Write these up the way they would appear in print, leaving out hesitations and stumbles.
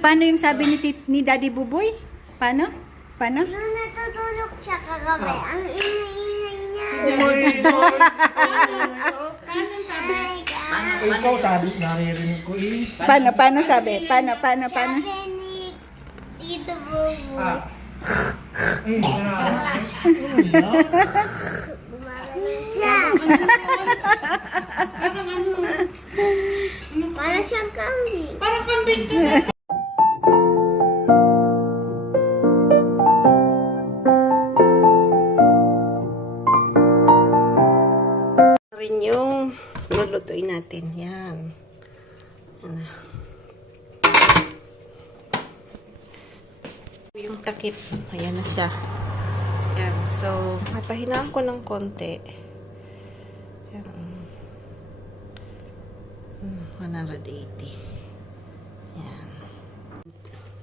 Paano yung sabi ni Daddy Buboy? Paano? Paano? Nung natutulog siya kagabi, ang ingay-ingay niya. Ikaw sabi, naririnig ko eh. Paano sabi? Paano? Sabi ni Tito Bubu. Gumagano siya. Para siyang kambing. Parang kambing ka. Rin yung lulutuin natin. Yan. Yan na. Yung takip. Ayan na siya. Yan. So, mapahinaan ko ng konti. Yan. 180. Yan.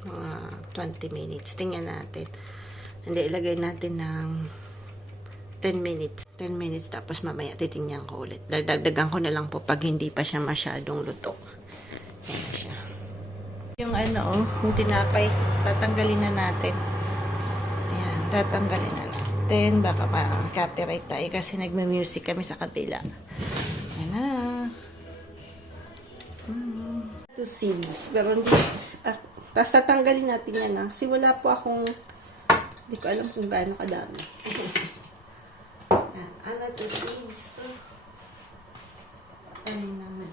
Mga 20 minutes. Tingnan natin. Hindi, ilagay natin ng 10 minutes. 10 minutes tapos mamaya titingnan ko ulit. Dagdagan ko na lang po pag hindi pa siya masyadong luto. Yan na siya. Yung yung tinapay, tatanggalin na natin. Ayan, tatanggalin na natin. Baka copyright tayo kasi nagme-music kami sa kabila. Ayan na. Two seeds. Pero hindi, tapos tatanggalin natin yan na. Kasi wala po akong, hindi ko alam kung gaano kadami. Ala to seeds. Ayun naman.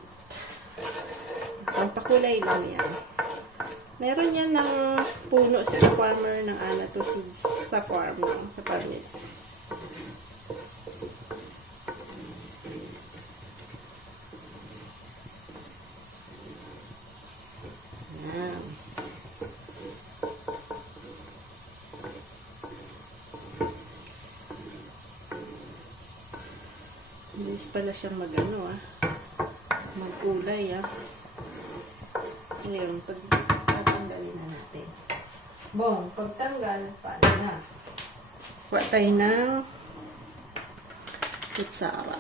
Pampakulay lang yan. Meron yan ng puno sa farmer ng Anato seeds sa farm lang, sa farm. Yan. Bilis pala siyang mag-ulay Ngayon, pagtanggalin na natin. Pagtanggal, paano na? Kuha tayo ng kutsara.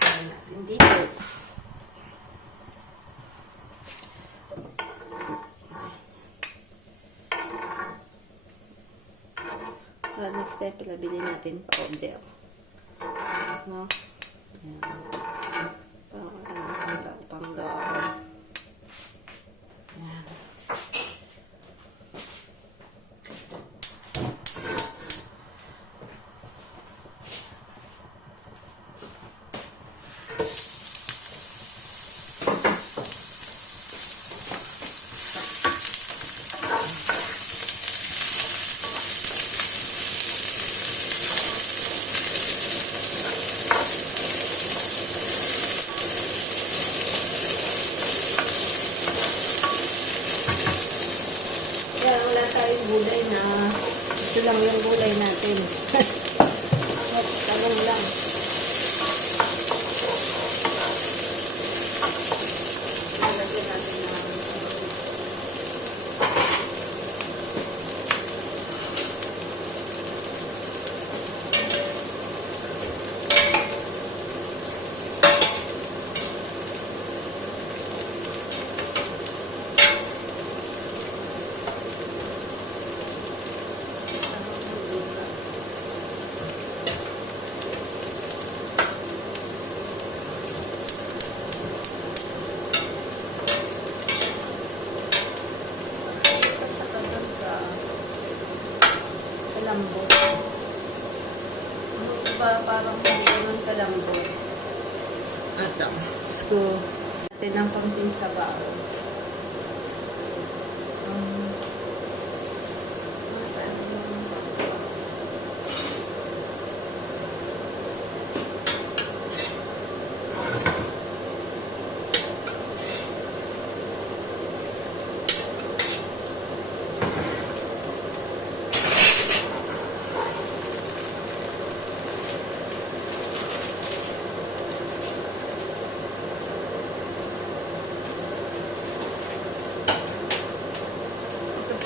Kuha natin dito. Next step, bilhin natin powder. No? Ayan. Tanggal. Ayan. Wala tayong gulay na ito lang yung gulay natin. Talong lang. Lagyan natin na kalambot. Yung iba parang hindi naman kalambot. Ito. Gusto natin ng konting sabaw.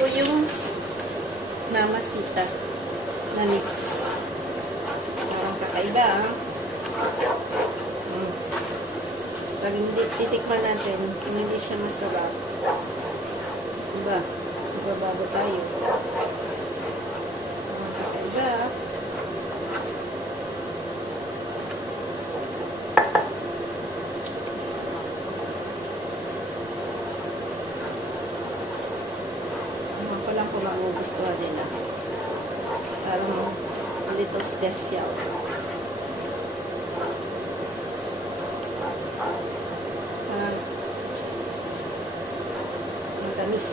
Po yung namasita na mix. Parang kakaiba, Pag hindi titikman natin, kung hindi siya masarap, Diba? Magbabago tayo. Magkakaiba. Ewan ko lang kung magugustuhan nila. Parang a little special. Matamis.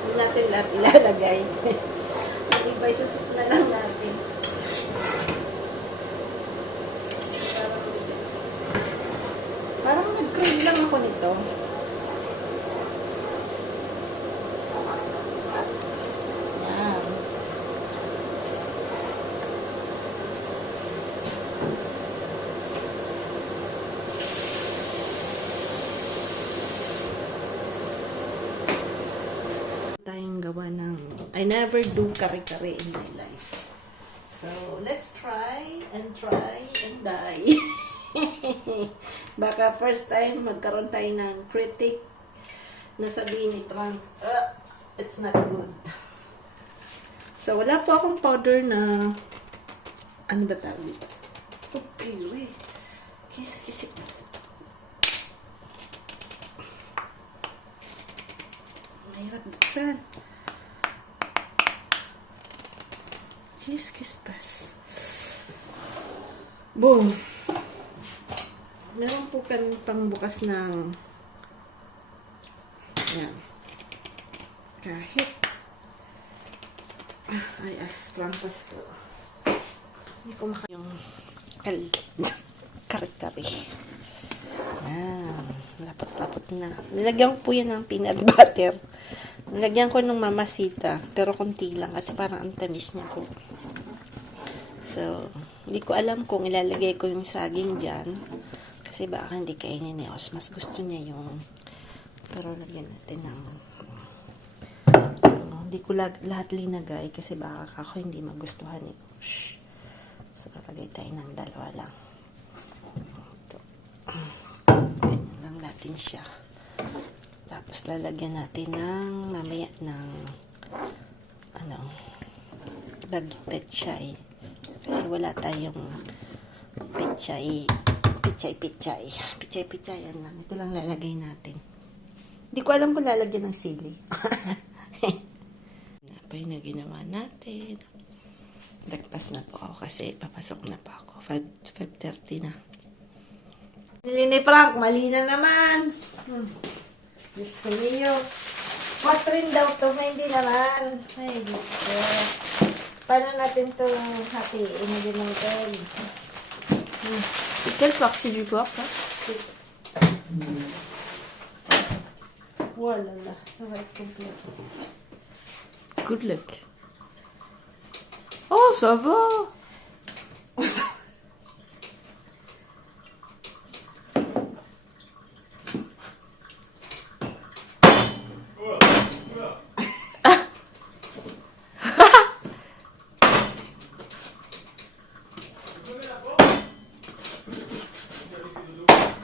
Hindi natin lahat ilalagay. Ang iba isusok na lang natin. Parang nag-crave lang ako nito. Yan. Tayong gawa ng I never do kare-kare in my life. So, let's try and die. Baka first time magkaroon tayo ng critic na sabihin ni Trump, it's not good. So, wala po akong powder na ano ba tawag dito? Okay, kiss. Mahirap buksan. Kiss pass. Boom. Meron po kami pangbukas ng yan. Kahit ay crampas ko. Hindi ko yung kare-kare. Yan. Lapot-lapot na. Nilagyan ko po yan ng peanut butter. Nilagyan ko ng mamasita. Pero konti lang. Kasi parang ang tamis niya po. So, hindi ko alam kung ilalagay ko yung saging dyan. Kasi baka hindi kainin ni Os. Mas gusto niya yung pero lagyan natin ng so, hindi ko lahat linagay kasi baka ako hindi magustuhan eh. So, lalagay tayo ng dalawa lang. Ito. Ganyan lang natin siya. Tapos lalagyan natin ng mamaya ng pechay. Kasi wala tayong pechay. Yan lang. Ito lang lalagay natin. Hindi ko alam kung lalagyan ng sili. Napay na ginawa natin. Breakfast na po ako kasi papasok na pa ako. 5:30 na. Nilinay Frank, mali na naman. Diyos ko niyo. Hot rin daw to, hindi naman. Ay, Diyos ko. Paano natin itong hatiin na ginawa? Quelle partie du corps, ça? Voilà, ça va être complet. Good luck. Oh, ça va!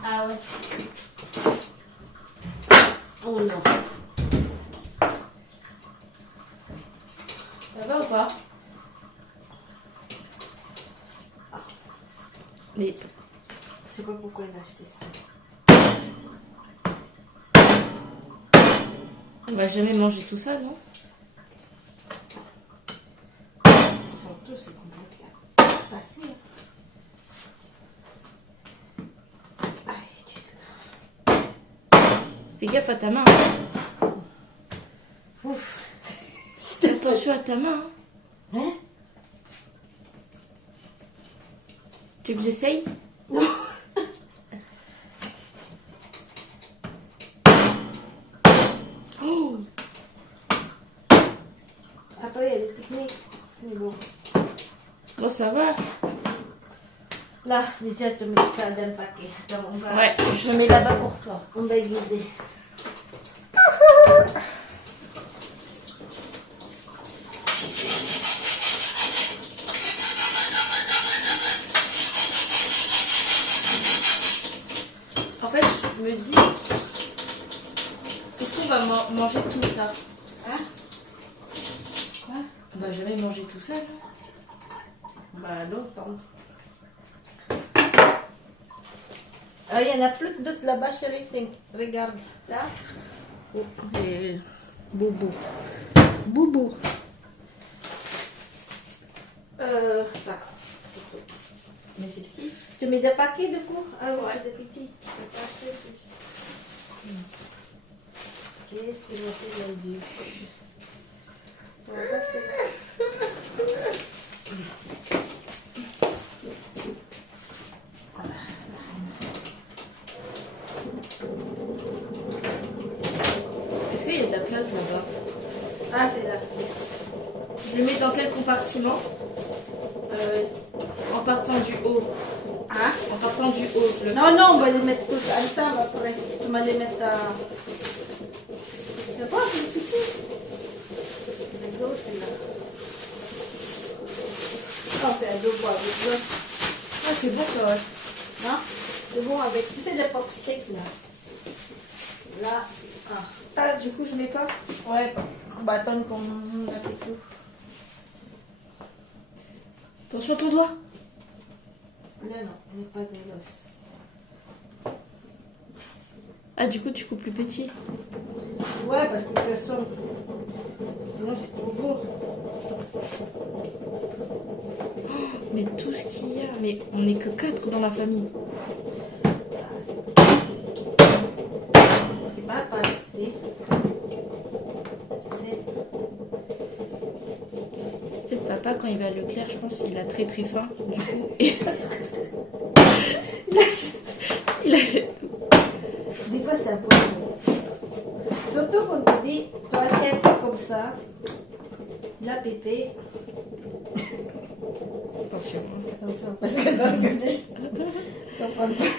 Ah ouais. Oh non. Ça va ou pas? Mais Je sais pas pourquoi elle a acheté ça. on va jamais manger tout ça, non? Surtout, c'est compliqué à passer. Aïe, qu'est-ce que... Fais gaffe à ta main. Ouf. Attention à ta main. Hein? Tu veux que j'essaye? Non. Oh! Après, il y a des techniques. Mais bon. Bon, ça va. Là, déjà, tu mets ça dans le paquet. Donc, on va, Ouais, je le mets là-bas pour toi. on va guider. En fait, je me dis, est-ce qu'on va manger tout ça? Hein? Quoi? On va jamais manger tout ça, là. Bah, longtemps. Ah, il y en a plus d'autres là-bas, chérie. Regarde. Là. Oh, et Boubou. Boubou. Ça. Mais c'est petit. Tu mets des paquets du coup? Ah oui, Ouais. c'est des petits. Qu'est-ce qu'il a fait là-dessus? Voilà, c'est là. Est-ce qu'il y a de la place là-bas? Ah, c'est là. Je le mets dans quel compartiment? En partant du haut. Hein? En partant du haut. Non, non, on va les mettre tous ensemble après. Tu vas les mettre à... C'est pas c'est petit. Le dos, c'est là. On fait un double avec l'autre. Ah, c'est bon ça, ouais. Non? C'est bon avec, tu sais, les pop sticks là. Là. Ah. Ah, du coup, je mets pas. Ouais, on va attendre qu'on a fait tout. Attention à ton doigt. Non, non, il n'y a pas de l'os. Ah, du coup, tu coupes plus petit. Ouais, parce que de toute façon, sinon c'est trop gros. Mais tout ce qu'il y a. Mais on n'est que 4 dans la famille. C'est pas pareil, c'est. Le papa, quand il va à Leclerc, je pense qu'il a très très faim. Du coup, il achète tout. Des fois, c'est un peu gros. Surtout quand on te dit, toi, tiens, comme ça. La pépé. Attention. Attention, parce que dans le côté, ça prend pas.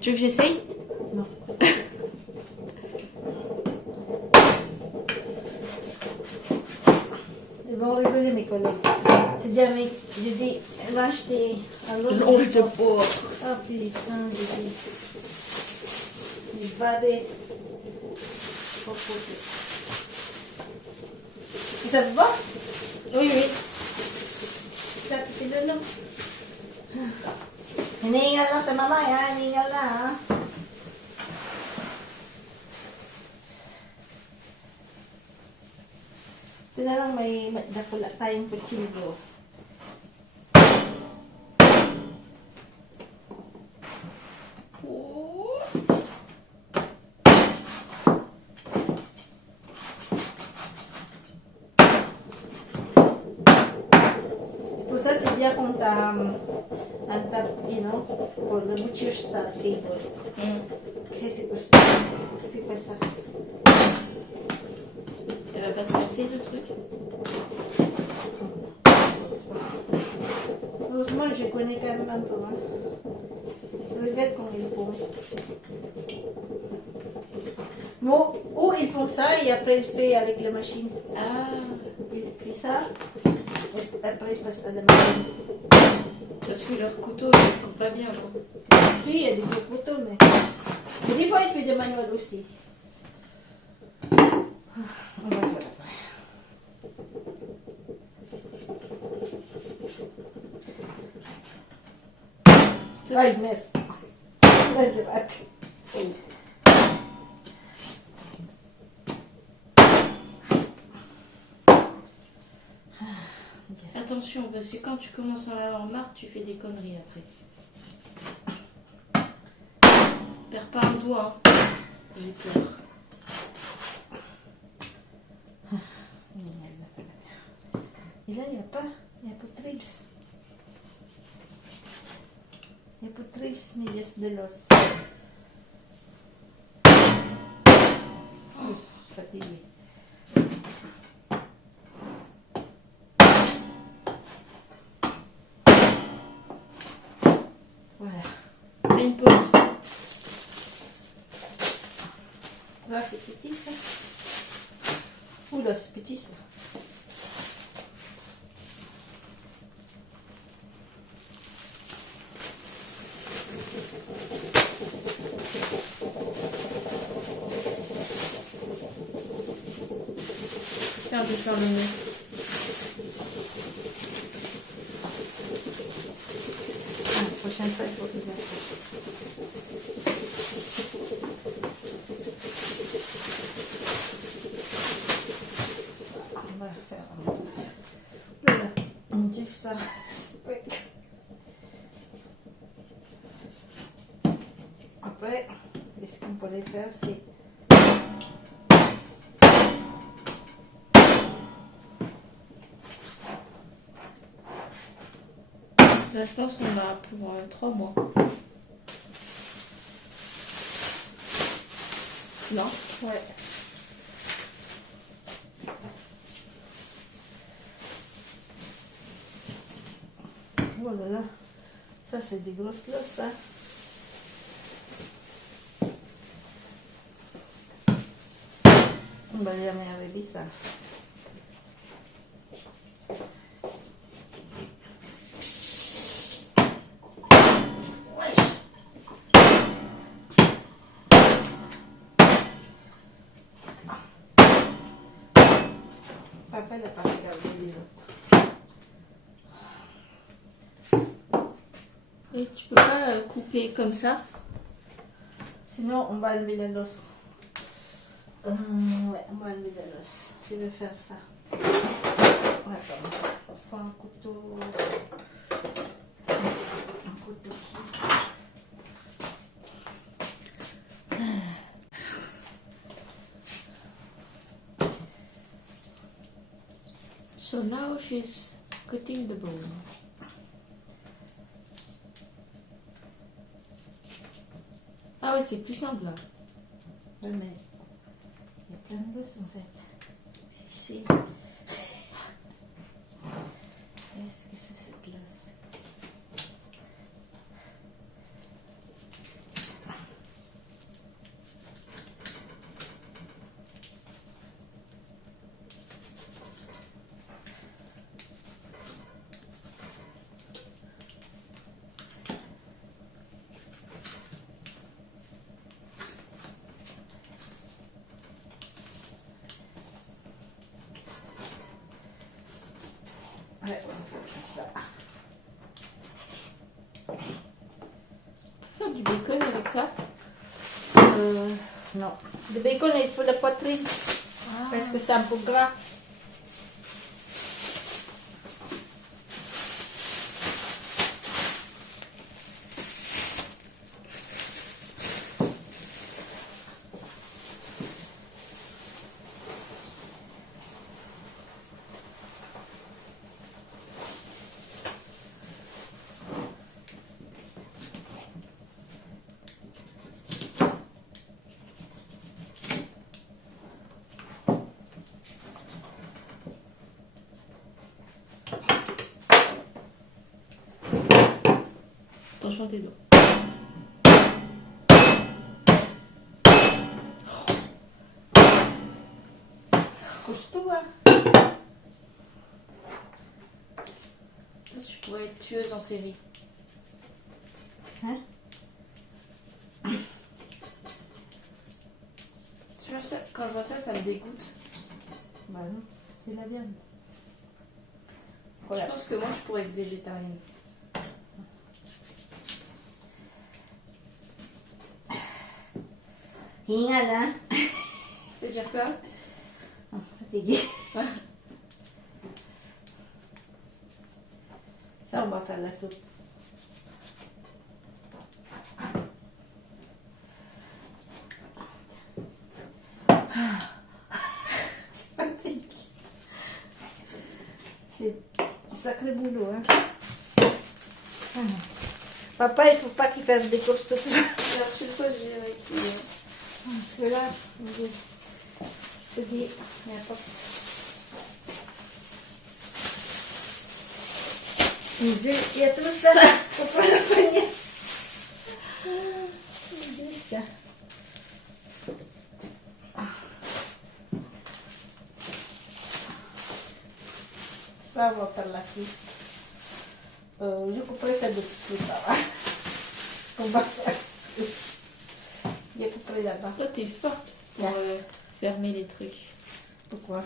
Tu veux que j'essaye? Non. Ils vont rigoler, mes collègues. C'est bien, mais je dis, elle va acheter un autre. Non, je te porte. Ah putain, je dis. Il va des. Et ça se voit? Oui, oui. Ça, tu fais le nom. Hinihingal lang sa mama, ha? Hinihingal lang, ha? Ito na lang may dakula tayong kutsilyo. Pour ça, c'est bien quand t'as un tap, you know, pour the butcher's table. C'est pour ça. Fais pas ça. Elle va pas se casser le truc. Heureusement, je connais quand même un peu. Hein. Je regarde comment ils font. Bon, ou ils font ça et après ils font avec la machine. Ah, Ils font ça et après ils font ça à la machine. parce que leur couteau, il ne coupe pas bien. Non. Si, il y a des gros couteaux, mais des fois il fait des manuels aussi. On va faire après. Ay, mess. Là, je rate. Attention, parce que quand tu commences à en avoir marre, tu fais des conneries après. Perds pas un doigt, hein. J'ai peur. Et là, il n'y a pas de trips. Il n'y a pas de trips, ni de l'os. Oh, je suis fatiguée. petit ça. Tiens, je vais faire le nez. Ah, la prochaine fois, il faut que on va faire une petite ça. Après, ce qu'on pourrait faire, c'est Là, je pense qu'on a pour 3 mois. Non? Ouais. oh là là, ça c'est des grosses losses, ça. On va jamais arriver ça. Papa n'a pas regardé les autres. Et tu peux pas couper comme ça? Sinon, on va enlever la l'os. Ouais, on va enlever la l'os. Je vais faire ça. Attends, il faut un couteau. Un couteau. So now she's cutting the bone. Ah ouais, c'est plus simple là. Ouais, mais il y a plein de l'os en fait. Ici. Qu'est-ce que c'est cette l'os? Ouais, on va faire ça. Faire du bacon avec ça? Non. Le bacon, il faut la poitrine. Parce que c'est un peu gras. Attention tes doigts. Costaud, hein. Toi, tu pourrais être tueuse en série. Hein? Tu vois ça, quand je vois ça, ça me dégoûte. Bah non, c'est la viande. Je pense que moi, je pourrais être végétarienne. Hingal, hein? C'est-à-dire quoi? Oh, fatigué. Ça, on va faire la soupe. C'est fatigué. C'est un sacré boulot, hein? Papa, il faut pas qu'il fasse des courses tout seul. La prochaine fois, je dirais que... Parce que là, je te dis, il n'y a pas. Mon Dieu, il y a tout ça. Faut pas le pogner. Mon Dieu, ça. Ça va par la suite. Je couperai ça de plus tard. On va faire. Il y a couperai là-bas. Toi, t'es forte pour fermer les trucs. Pourquoi?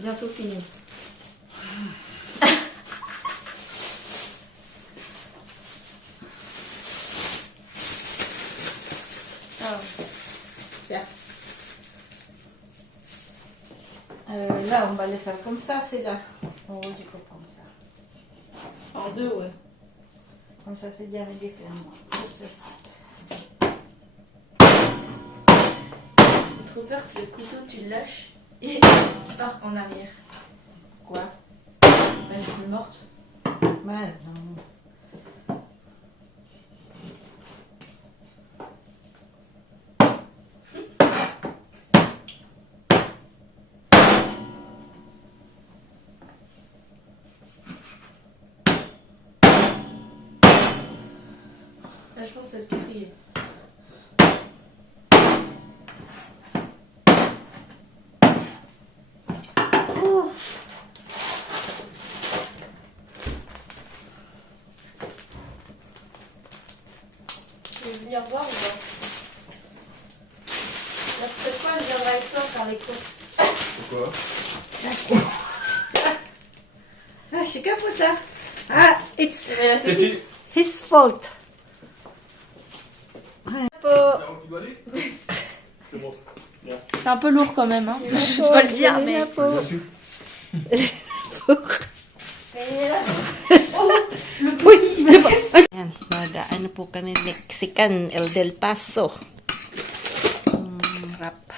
Bientôt fini. Ah. Bien. Là, on va les faire comme ça, c'est là. Oh, je coupe comme ça. En deux, ouais. Comme ça, c'est bien différent. J'ai trop peur que le couteau, tu le lâches et il part en arrière. Quoi? Là, je suis morte. Ouais, non. Là, je pense que ça te crier. Tu veux venir voir ou pas? La prochaine fois, je viendrai avec toi faire les courses. Pourquoi? Ah, je suis capote. Ah, it's Mais la petite. his fault. C'est où tu dois aller? Je te montre. Viens. C'est un peu lourd quand même, hein. Je dois le dire, mais. Yan, mag-ano po kami Mexican, El Del Paso. Wrap.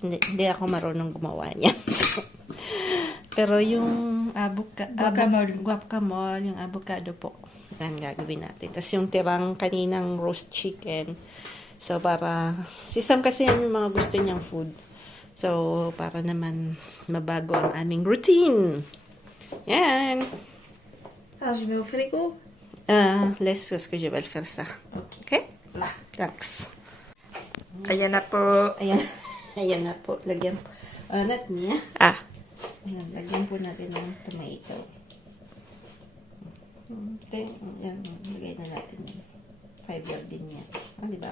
Hindi ako marunong gumawa niyan. So, pero yung guacamole, yung avocado po, yan gagawin natin. Tapos yung tirang kaninang roast chicken. So, para, si Sam kasi yan yung mga gusto niyang food. So, para naman mabago ang aming routine. Yan. Ça, je mets au frigo. Laisse parce que je vais le faire ça. Ok? Là, thanks. Ayan na po. Ayan na po. Lagyan po. Not niya. Ah. Ayan, lagyan po natin ng tomato. Okay. Ayan, lagay na natin yan. Fiber din yan. Ah, di ba?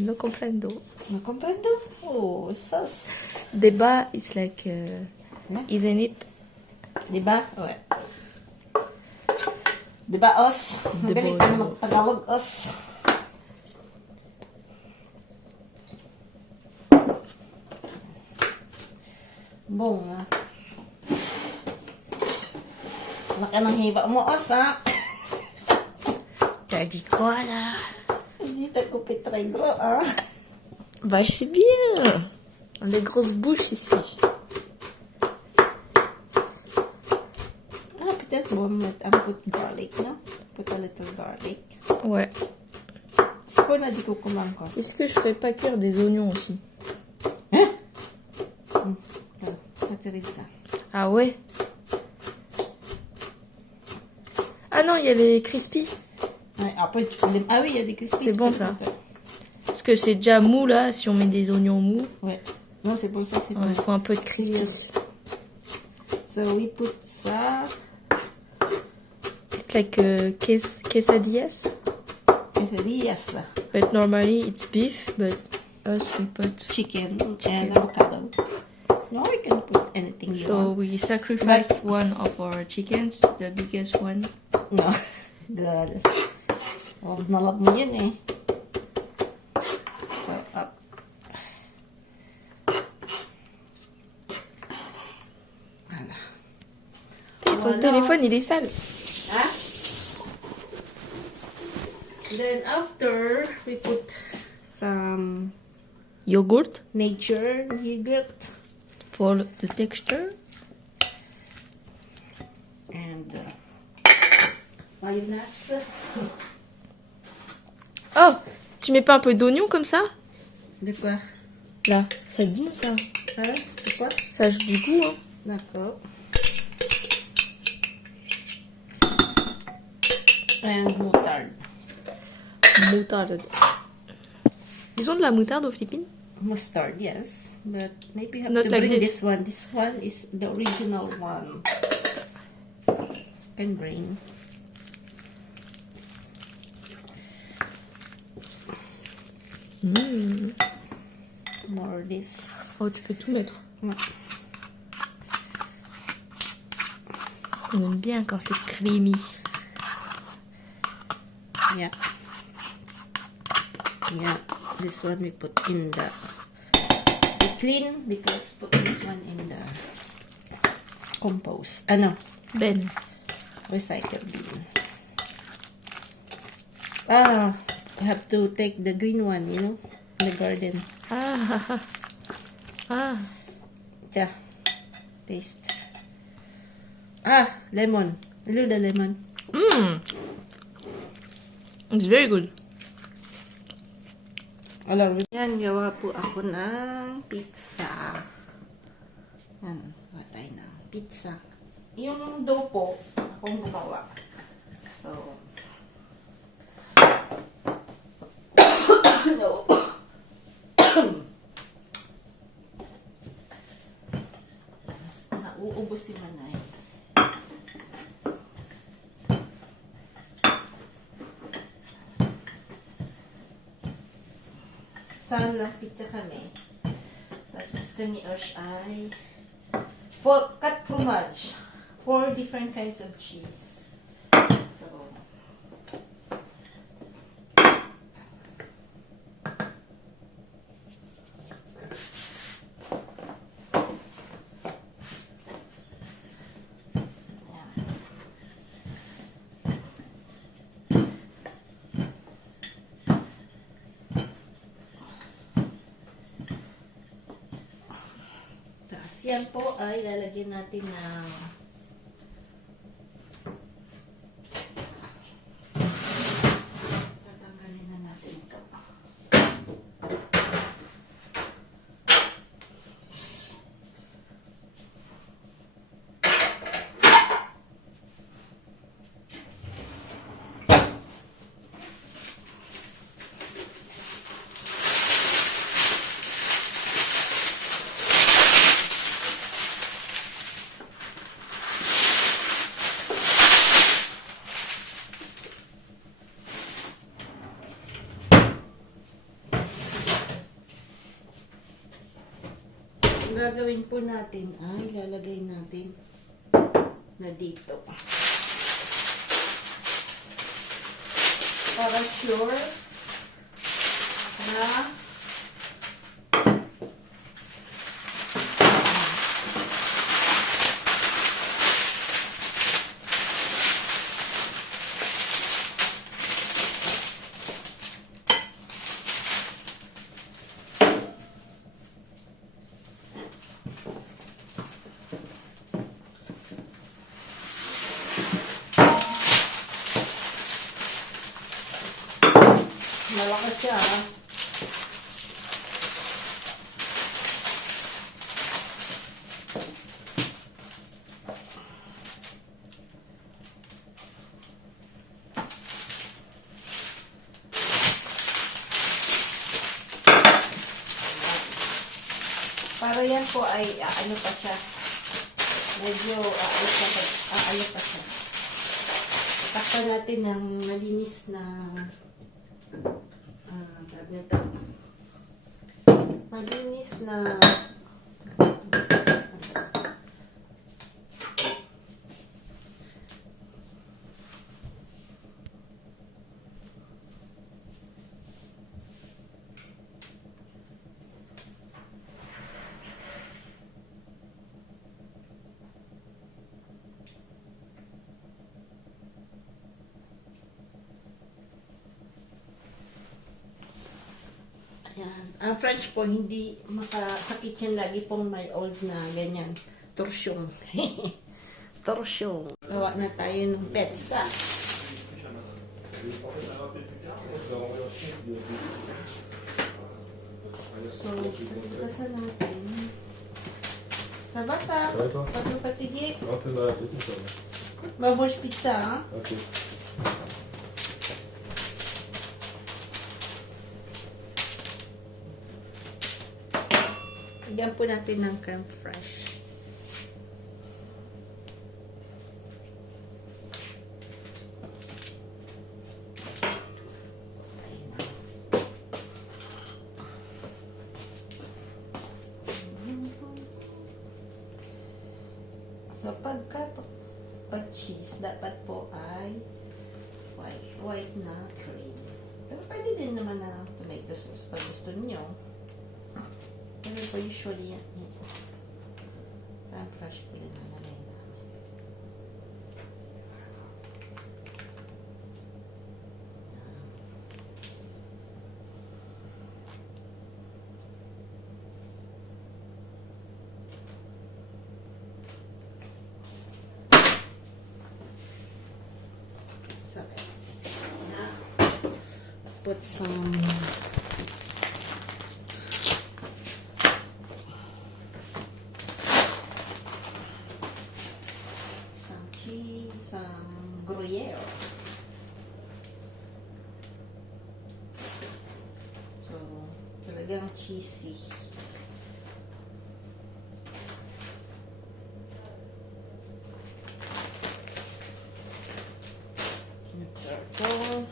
No comprendo. No comprendo? Oh, sauce. Deba is like, isn't it? Di ba? Ouais. Di ba, os? Magaling pa na magtagalog, os. Boom, ah. Laki ng hiba mo, os, ha? T'as dit quoi là? Hindi ko très gros, hein? Bah, je sais bien. On a des grosses bouches ici. Ah, peut-être bon, put garlic, no? Put a little garlic. Ouais. Pourquoi on a dit coucou encore? Est-ce que je ferais pas cuire des oignons aussi? Hein? Patrie ça. Ah ouais? Ah non, il y a les crispy. Ouais, après, ah oui, il y a des crispy. C'est bon, ça. Parce que c'est déjà mou là, si on met des oignons mous. Ouais. Non, c'est pour ça, c'est Il bon. faut un peu de crispy. Yes. So we put ça. It's like quesadillas. Quesadillas. But normally it's beef, but us we put. Chicken and avocado. No, we can put anything you So want. we sacrificed one of our chickens, the biggest one. No. Girl. Huwag na love mo yan eh. So, up. Ton téléphone il est sale. Hein? Then after, we put some Yogurt nature yogurt for the texture. and mayonnaise. Oh, tu mets pas un peu d'oignon comme ça? De quoi? Là, ça est bon ça. Hein? De quoi? Ça ajoute du goût, hein. D'accord. And moutarde. Moutarde. Ils ont de la moutarde aux Philippines? Mustard, yes. But maybe you have Not to like bring this. this one. This one is the original one. Can bring. More this. Oh, tu peux tout mettre. Ouais. On aime bien quand c'est creamy. Yeah. Yeah. This one we put in the. We clean because put this one in the compost. No. Ben. Recycle bin. I have to take the green one, you know, in the garden. Ah. Yeah. Taste. Lemon. Hello, the lemon. It's very good. Yan, gawa po ako ng pizza. Yan, gawa tayo ng pizza. Yung dough po, akong gumawa. So, no. Nauubos si Manay. Saan lang pizza kami. Tapos gusto ni Ush ay cut fromage. 4 different kinds of cheese. So, yan po ay lalagyan natin ng tatanggalin na natin ito. Ang gagawin po natin ay lalagay natin na dito. Para sure na malakas siya. Para yan po ay ano pa siya. Medyo ano pa siya. Takpan natin ng malinis na malinis na Ang French po, hindi sa kitchen lagi pong may old na ganyan. Torsyong. Torsyong. Gawa na tayo ng pizza. So, kasi natin. Sabasa. Ça va, toi? Pas trop fatigué. Un peu mal à la ça va. Bah, mange pizza, hein. Ok. Lagyan po natin ng creme fraiche. So, pag cheese, dapat po ay white na cream. Pero pwede din naman na tomato sauce pag gusto niyo. Pero po usually yan. Parang fresh po rin na namin. So, put some cheese, some Gruyere. So, talagang cheesy. Purple.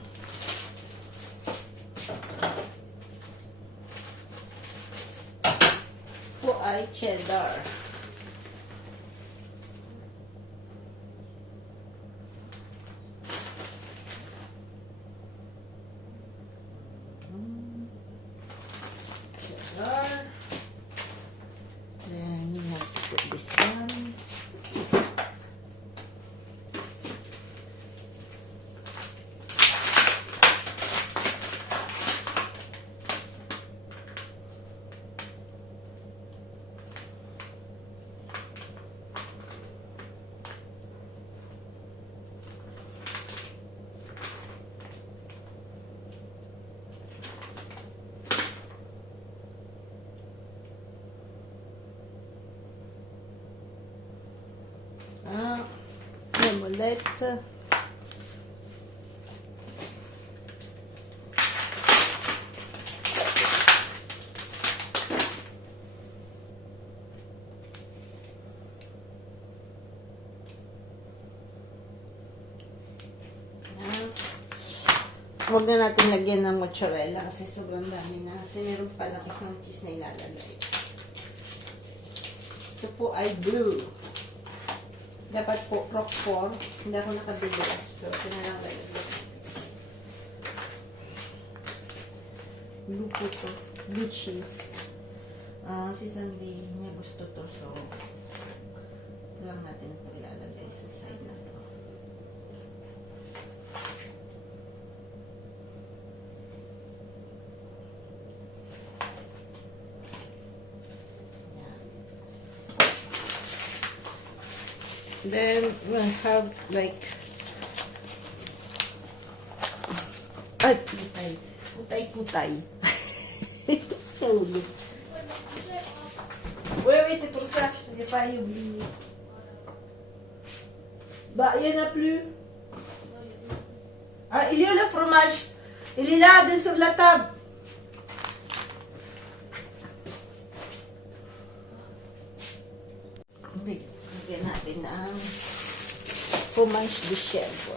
Po ay cheddar. Cheddar. Then you have to put this one. Omelette. Huwag na natin lagyan ng mozzarella kasi sobrang dami na. Kasi meron pala isang cheese na ilalagay. Ito po ay blue. Dapat po Roquefort. Hindi ako nakabili. So, pinalang lagay. Blue po to. Blue cheese. Si Sandy niya gusto to. So, ito lang natin ito ilalagay sa side na to. Then we'll have like putay. Where is it pour ça? Je n'ai pas oublié. Bah, il n'y en a plus. Ah, il y a le fromage. Il est là, sur la table. Lagyan natin ang fromage de chèvre.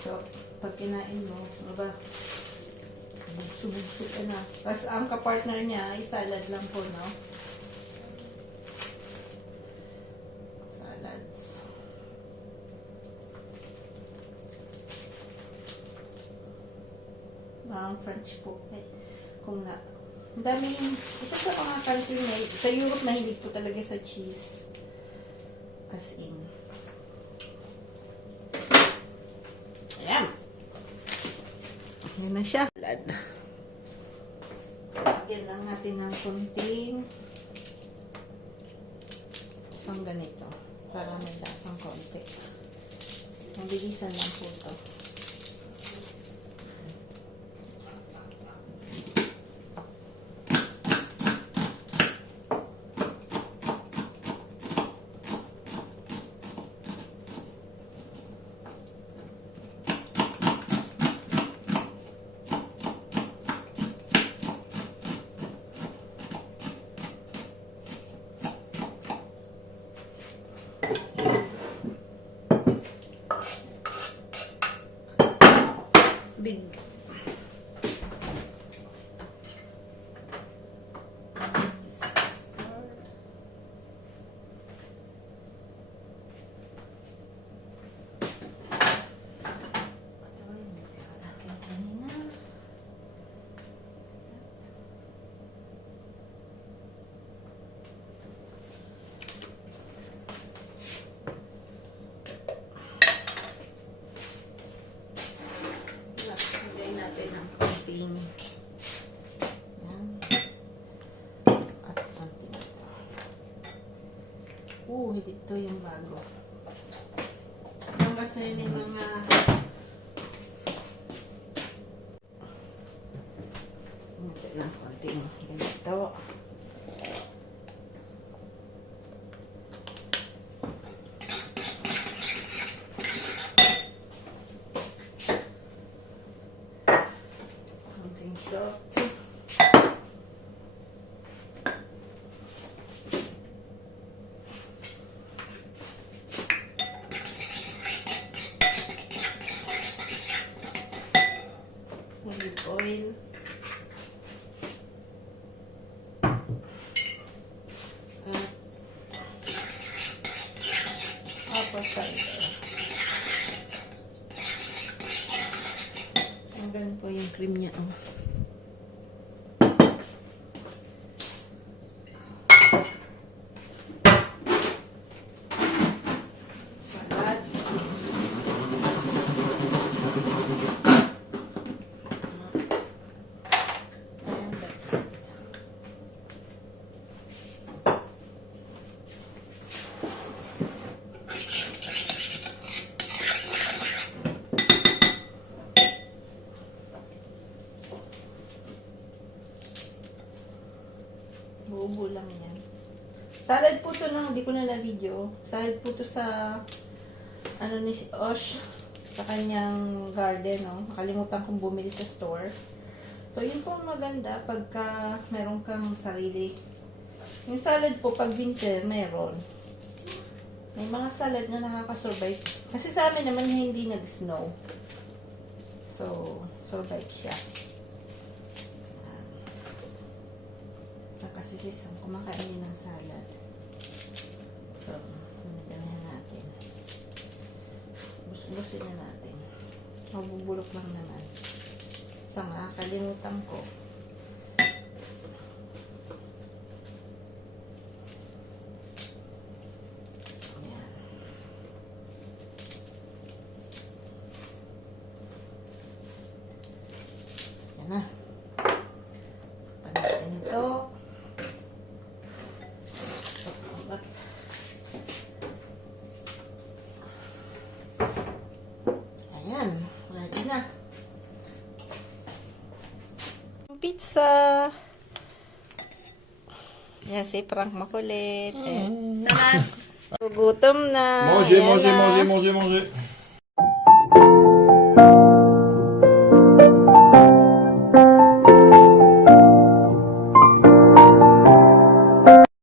So, pag kinain mo, aba, bugso ka na. Tapos ang kapartner niya ay salad lang po, no? Salads. ang French po. Kung na, ang daming, isa sa mga country na, sa Europe mahilig po talaga sa cheese. As in. Ayan. Ayan na siya. Lagyan lang natin ng kunting isang ganito para may lasang konti. Mabilisan lang po ito. Big. Lagay natin ng konting yan. At konting ito. Ito yung bago. Yung kasi may mga natin ng konting ganito. Soft. Olive oil. Apple cider. Hanggang po yung cream niya. Oh. Buo lang yan. Salad po to lang, hindi ko na na-video. Salad po to sa ano ni si Osh sa kanyang garden, no? Nakalimutan kong bumili sa store. So, yun po maganda pagka meron kang sarili. Yung salad po, pag winter, meron. May mga salad na nakaka-survive. Kasi sa amin naman hindi nag-snow. So, survive siya. Nakasisisang kumakain din ng salad. So, pinagdamihan natin. Bus-busin na natin. Mabubulok lang naman. Sa makakalimutan ko. Ayan. Ayan na. Panatin ito. Ayan, ready na. Pizza. Yan, si Frank makulit. Sarap. Gutom na. Mangez, Ayan mangez, na. mangez, mangez, mangez.